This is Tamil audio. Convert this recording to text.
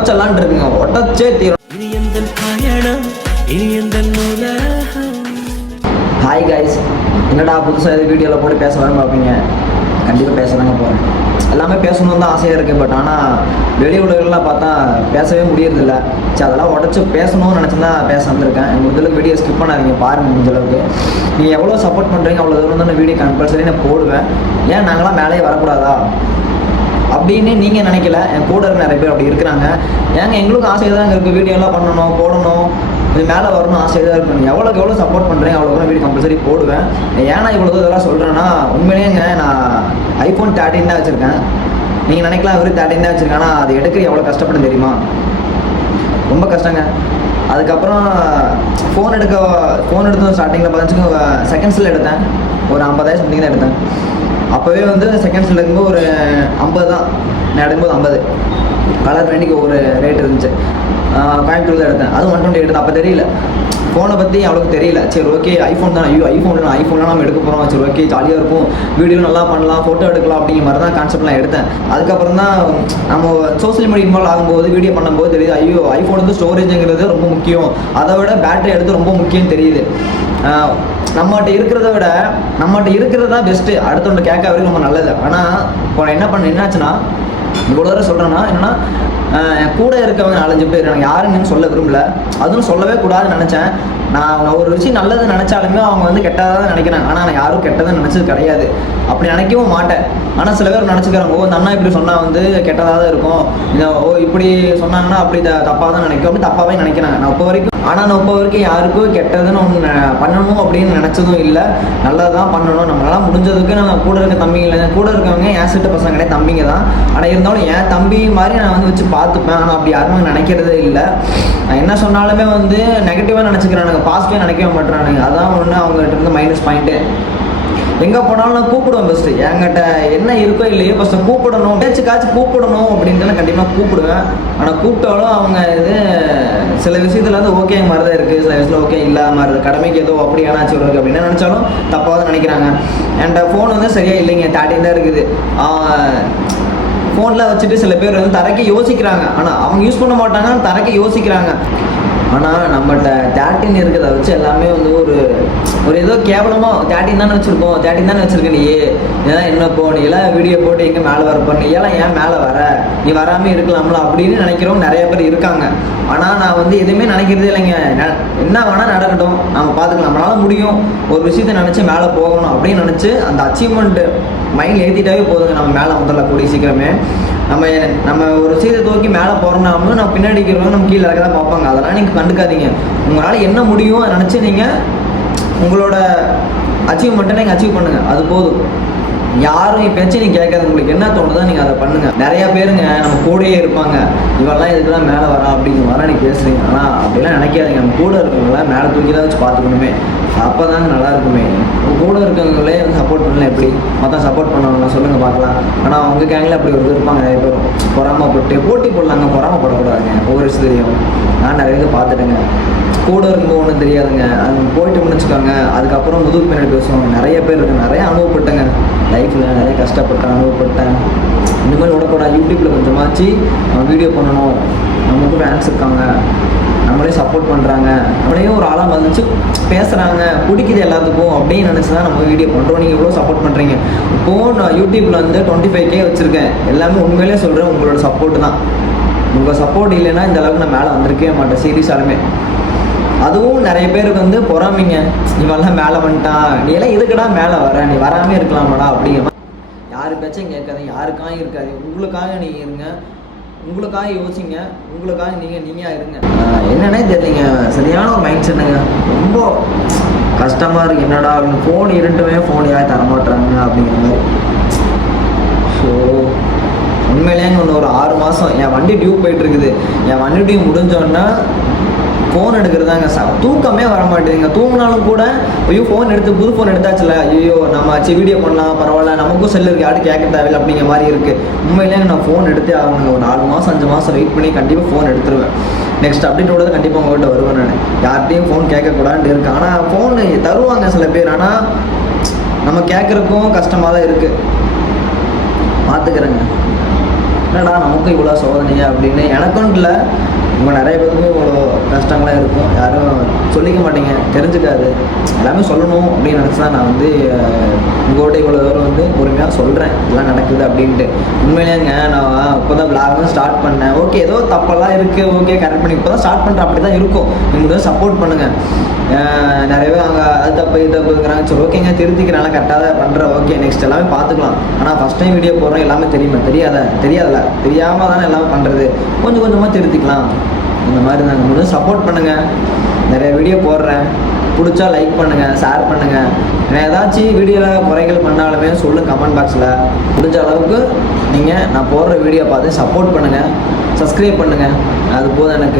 உடச்சலான் இருக்குங்க, உடச்சே தீரும். ஹாய் கைஸ், என்னடா புதுசாக எது வீடியோவில் போட்டு பேச வரேன்னு பார்ப்பீங்க. கண்டிப்பாக பேசுகிறாங்க போகிறேன். எல்லாமே பேசணுன்னு தான் ஆசையாக இருக்குது. பட் ஆனால் வெளி உலகெல்லாம் பார்த்தா பேசவே முடியறதில்ல. சரி, அதெல்லாம் உடச்சி பேசணும்னு நினச்சி தான் பேச வந்திருக்கேன். முடிஞ்சளவுக்கு வீடியோ ஸ்கிப் பண்ணாதீங்க, பாருங்கள். முடிஞ்சளவுக்கு நீங்கள் எவ்வளோ சப்போர்ட் பண்ணுறீங்க அவ்வளோ தூரம் தான் வீடியோ கம்பல்சரி நான் போடுவேன். ஏன் நாங்களாம் மேலேயே வரக்கூடாதா அப்படின்னு நீங்கள் நினைக்கல. என் கூட நிறைய பேர் அப்படி இருக்கிறாங்க. ஏங்க எங்களுக்கும் ஆசையாக தான் இருக்குது, வீடியோலாம் பண்ணணும், போடணும், இது மேலே வரணும் ஆசையாக தான் இருக்கணும். எவ்வளோக்கு எவ்வளோ சப்போர்ட் பண்ணுறேன் அவ்வளோ கூட வீடியோ கம்பல்சரி போடுவேன். ஏன்னா இவ்வளோ இதெல்லாம் சொல்கிறேன்னா, உண்மையிலேங்க நான் iPhone 13 தான் வச்சுருக்கேன். நீங்கள் நினைக்கலாம் இவர் 13 தான் வச்சுருக்கேன். ஆனால் அது எடுக்க எவ்வளோ கஷ்டப்படும் தெரியுமா? ரொம்ப கஷ்டங்க. அதுக்கப்புறம் ஃபோன் எடுத்தோம் ஸ்டார்டிங்கில் 15 செகண்ட்ஸில் எடுத்தேன். ஒரு 50,000 சம்திங் தான் எடுத்தேன். அப்போவே வந்து செகண்ட்ஸில் இருக்கும்போது ஒரு 50 தான். நான் எடுக்கும்போது 50 கலர் வேண்டிக்கு ஒரு ரேட் இருந்துச்சு. கோயம்புத்தூர் தான் எடுத்தேன். அது 120 எடுத்தேன். அப்போ தெரியல, ஃபோனை பற்றி அவ்வளோக்கு தெரியல. சரி ஓகே, ஐஃபோன் தான், ஐஃபோன்லாம் நம்ம எடுக்க போகிறோம், சரி ஓகே ஜாலியாக இருக்கும், வீடியோ நல்லா பண்ணலாம், ஃபோட்டோ எடுக்கலாம் அப்படிங்கிற மாதிரி தான் கான்செப்ட்லாம் எடுத்தேன். அதுக்கப்புறம் தான் நம்ம சோசியல் மீடியா இன்வால்வ் ஆகும்போது வீடியோ பண்ணும்போது தெரியுது, ஐஃபோன் வந்து ஸ்டோரேஜுங்கிறது ரொம்ப முக்கியம், அதை விட பேட்டரி எடுத்து ரொம்ப முக்கியம் தெரியுது. நம்மகிட்ட இருக்கிறது தான் பெஸ்ட்டு. அடுத்தவங்க கேட்க வரைக்கும் ரொம்ப நல்லது. ஆனால் இப்போ என்னாச்சுன்னா, இவ்வளோ தூரம் சொல்கிறேன்னா என்னென்னா, என் கூட இருக்கவங்க 4-5 பேர் எனக்கு யாருன்னு சொல்ல விரும்பல. அதுவும் சொல்லவே கூடாதுன்னு நினச்சேன். நான் ஒரு விஷயம் நல்லது நினச்சாலுமே அவங்க வந்து கெட்டதாக தான் நினைக்கிறேன். ஆனால் நான் யாரும் கெட்டதாக நினச்சது கிடையாது, அப்படி நினைக்கவும் மாட்டேன். ஆனால் சில பேர் நினச்சிக்கிறாங்க, அந்த அண்ணா இப்படி சொன்னால் வந்து கெட்டதாக தான் இருக்கும், இப்படி சொன்னாங்கன்னா அப்படி தப்பாக தான் நினைக்கும், அப்படி தப்பாகவே நினைக்கிறாங்க. நான் இப்போ வரைக்கும் யாருக்கும் கெட்டதுன்னு ஒன்று பண்ணணும் அப்படின்னு நினச்சதும் இல்லை. நல்லது தான் பண்ணணும். நம்மளால முடிஞ்சதுக்கு நான் கூட இருக்கவங்க என் செட்டு பசங்க கிடையாது, தம்பிங்க தான். ஆனால் இருந்தாலும் என் தம்பி மாதிரி நான் வந்து வச்சு பார்த்துப்பேன். ஆனால் அப்படி யாருமே நினைக்கிறதே இல்லை. நான் என்ன சொன்னாலுமே வந்து நெகட்டிவாக நினச்சிக்கிறானுங்க, பாசிட்டிவாக நினைக்கவே மாட்டேறானுங்க. அதான் ஒன்று அவங்ககிட்ட இருந்து மைனஸ் பாயிண்ட்டு. எங்கே போனாலும் நான் கூப்பிடுவேன். ஃபஸ்ட்டு என்கிட்ட என்ன இருக்கோ இல்லையோ ஃபஸ்ட்டு கூப்பிடணும், பேச்சுக்காச்சும் கூப்பிடணும் அப்படின்ட்டு நான் கண்டிப்பாக கூப்பிடுவேன். ஆனால் கூப்பிட்டாலும் அவங்க சில விஷயத்தில் வந்து ஓகே மாதிரி தான் இருக்குது, சில விஷயத்தில் ஓகே இல்லாத மாதிரி இருக்குது. கடமைக்கு ஏதோ அப்படி ஏன்னாச்சும் இருக்குது அப்படின்னு நினச்சாலும் தப்பாக தான் நினைக்கிறாங்க. என்கிட்ட ஃபோன் வந்து சரியாக இல்லைங்க, 13 தான் இருக்குது. ஃபோனில் வச்சுட்டு சில பேர் வந்து தரக்கு யோசிக்கிறாங்க. ஆனால் அவங்க யூஸ் பண்ண மாட்டாங்க, தரக்கு யோசிக்கிறாங்க. ஆனால் நம்மகிட்ட 13 இருக்கிறத வச்சு எல்லாமே வந்து ஒரு ஏதோ கேவலமாக 13 தானே வச்சுருக்கேன் நீ ஏன் என்ன போ, நீ எல்லாம் வீடியோ போட்டு எங்கே மேலே வரப்போ, நீ எல்லாம் ஏன் மேலே வர, நீ வராமல் இருக்கலாம்ல அப்படின்னு நினைக்கிறவங்க நிறைய பேர் இருக்காங்க. ஆனால் நான் வந்து எதுவுமே நினைக்கிறதே இல்லைங்க. என்ன வேணால் நடக்கட்டும், நம்ம பார்த்துக்கலாம், நம்மளால முடியும், ஒரு விஷயத்தை நினச்சி மேலே போகணும் அப்படின்னு நினச்சி அந்த அச்சீவ்மெண்ட்டு மைண்டில் ஏற்றிட்டாவே போதுங்க. நம்ம மேலே வந்துடலாம் கூடிய சீக்கிரமே. நம்ம ஒரு விஷயத்தை தூக்கி மேலே போகிறோம்னாலும் நம்ம பின்னாடி இருக்கிறவங்க நம்ம கீழே இறக்க தான் பார்ப்பாங்க. அதெல்லாம் நீங்கள் கண்டுக்காதீங்க. உங்களால் என்ன முடியும் அதை நினச்சி நீங்கள் உங்களோட அச்சீவ்மெண்ட்டை நீங்கள் அச்சீவ் பண்ணுங்கள், அது போதும். யாரும் இப்போச்சு நீங்கள் கேட்காது, உங்களுக்கு என்ன தோணுதோ நீங்கள் அதை பண்ணுங்கள். நிறையா பேருங்க நம்ம கூடயே இருப்பாங்க, இவெல்லாம் இதுக்கு தான் மேலே வரா அப்படிங்கிற மாதிரி நீங்கள் பேசுகிறீங்க. ஆனால் அப்படிலாம் நினைக்காதீங்க. நம்ம கூட இருக்கவங்களாம் மேலே தூக்கி தான் வச்சு பார்த்துக்கணுமே, அப்போ தாங்க நல்லா இருக்குமே. கூட இருக்கவங்களே வந்து சப்போர்ட் பண்ணல, எப்படி மற்ற சப்போர்ட் பண்ணுவாங்க சொல்லுங்கள் பார்க்கலாம். ஆனால் அவங்க கேங்கில் அப்படி ஒரு இருப்பாங்க நிறைய பேரும், பொறாமப்பட்டு போட்டி போடலாங்க. பொறாமப்படக்கூடாதுங்க. ஒவ்வொரு விஷயத்தையும் நான் நிறைய இதை பார்த்துட்டேங்க. கூட இருக்கும்போது ஒன்றும் தெரியாதுங்க, அது போயிட்டு முடிச்சுக்காங்க. அதுக்கப்புறம் முதுகு பின்னாடி பேசுவாங்க. நிறைய பேர் இருக்கு, நிறைய அனுபவப்பட்டேங்க லைஃப்பில், நிறைய கஷ்டப்பட்டேன், அனுபவப்பட்டேன். இந்த மாதிரி விடக்கூடாது. யூடியூப்பில் கொஞ்சமாச்சு வீடியோ பண்ணணும், நமக்கு ஃபேன்ஸ் இருக்காங்க, நம்மளே சப்போர்ட் பண்ணுறாங்க, நம்மளையும் ஒரு ஆளாக வந்துச்சு பேசுகிறாங்க, பிடிக்குது எல்லாத்துக்கும் அப்படின்னு நினச்சி தான் நம்ம வீடியோ பண்ணுறோம். நீங்கள் எவ்வளோ சப்போர்ட் பண்ணுறீங்க. இப்போது நான் யூடியூப்பில் வந்து 25K வச்சுருக்கேன். எல்லாமே உண்மையிலே சொல்கிறேன், உங்களோட சப்போர்ட் தான். உங்கள் சப்போர்ட் இல்லைன்னா இந்த அளவுக்கு நான் மேலே வந்திருக்கவே மாட்டேன் சீரியஸாலுமே. அதுவும் நிறைய பேருக்கு வந்து பொறாமைங்க, இவெல்லாம் மேலே வந்துட்டான், நீ எல்லாம் இதுக்கடா மேலே வர, நீ வராமே இருக்கலாமாடா அப்படிங்கிற மாதிரி. யாரு பேச்சும் கேட்காதீங்க, யாருக்காக இருக்காது. உங்களுக்காக நீங்கள் இருங்க, உங்களுக்காக யோசிங்க, உங்களுக்காக நீங்கள் இருங்க. என்னன்னே தெரியலைங்க, சரியான ஒரு மைண்ட் செட்டுங்க. ரொம்ப கஷ்டமாக இருக்குது. என்னடா அப்படின்னு ஃபோன் இருந்துமே ஃபோன் யாரும் தரமாட்டுறாங்க அப்படிங்கிற மாதிரி. ஸோ உண்மையிலேங்க இன்னும் ஒரு 6 மாதம் என் வண்டி டியூ போயிட்டுருக்குது. என் வண்டி டியூ முடிஞ்சோன்னா ஃபோன் எடுக்கிறதாங்க தூக்கமே வர மாட்டேங்குங்க. தூங்கினாலும் கூட ஐயோ ஃபோன் எடுத்து புது ஃபோன் எடுத்தாச்சுல, ஐயோ நம்ம வீடியோ பண்ணலாம், பரவாயில்ல, நமக்கும் செல்லு இருக்குது, யாரும் கேட்க தேவையில்லை அப்படிங்கிற மாதிரி இருக்குது. உண்மையிலேயே நான் ஃபோன் எடுத்தே ஆகணுங்க. ஒரு 4 மாதம் 5 மாதம் வெயிட் பண்ணி கண்டிப்பாக ஃபோன் எடுத்துருவேன். நெக்ஸ்ட் அப்டேட்டோட கண்டிப்பாக உங்கள்கிட்ட வருவேன். நான் யார்கிட்டையும் ஃபோன் கேட்கக்கூடாதுன்னு இருக்கேன். ஆனால் ஃபோன் தருவாங்க சில பேர், ஆனால் நம்ம கேட்குறக்கும் கஷ்டமாக தான் இருக்குது. பார்த்துக்கிறேங்க. என்னடா நமக்கும் இவ்வளோ சோதனையா அப்படின்னு எனக்கும் இல்லை, உங்கள் நிறைய பேருக்குமே இவ்வளோ கஷ்டங்களாக இருக்கும், யாரும் சொல்லிக்க மாட்டீங்க, தெரிஞ்சுக்காது, எல்லாமே சொல்லணும் அப்படின்னு நினச்சி தான் நான் வந்து உங்கள்கிட்ட இவ்வளோ தூரம் வந்து பொறுமையாக சொல்கிறேன் இதெல்லாம் நடக்குது அப்படின்ட்டு. உண்மையிலேங்க நான் இப்போ தான் விளாகும் ஸ்டார்ட் பண்ணேன், ஓகே ஏதோ தப்பெல்லாம் இருக்குது, ஓகே கரெக்ட் பண்ணி இப்போ தான் ஸ்டார்ட் பண்ணுறேன், அப்படி தான் இருக்கும். நீங்கள் சப்போர்ட் பண்ணுங்கள். நிறைய பேர் அங்கே அது தப்பு இது தப்புங்கிறாங்க, சரி ஓகேங்க திருத்திக்கிறாங்க, கரெக்டாக தான் பண்ணுறேன், ஓகே நெக்ஸ்ட் எல்லாமே பார்த்துக்கலாம். ஆனால் ஃபஸ்ட் டைம் வீடியோ போடுறோம், எல்லாமே தெரியாதுல்ல, தெரியாமல் தானே எல்லாமே பண்ணுறது, கொஞ்சம் கொஞ்சமாக திருத்திக்கலாம். இந்த மாதிரி நாங்கள் முடிஞ்சு சப்போர்ட் பண்ணுங்கள். நிறைய வீடியோ போடுறேன், பிடிச்சா லைக் பண்ணுங்கள், ஷேர் பண்ணுங்கள். நான் ஏதாச்சும் வீடியோவில் குறைகள் பண்ணாலுமே சொல்லுங்கள் கமெண்ட் பாக்ஸில். முடிஞ்ச அளவுக்கு நீங்கள் நான் போடுற வீடியோ பார்த்து சப்போர்ட் பண்ணுங்கள், சப்ஸ்கிரைப் பண்ணுங்கள், அது போதும் எனக்கு.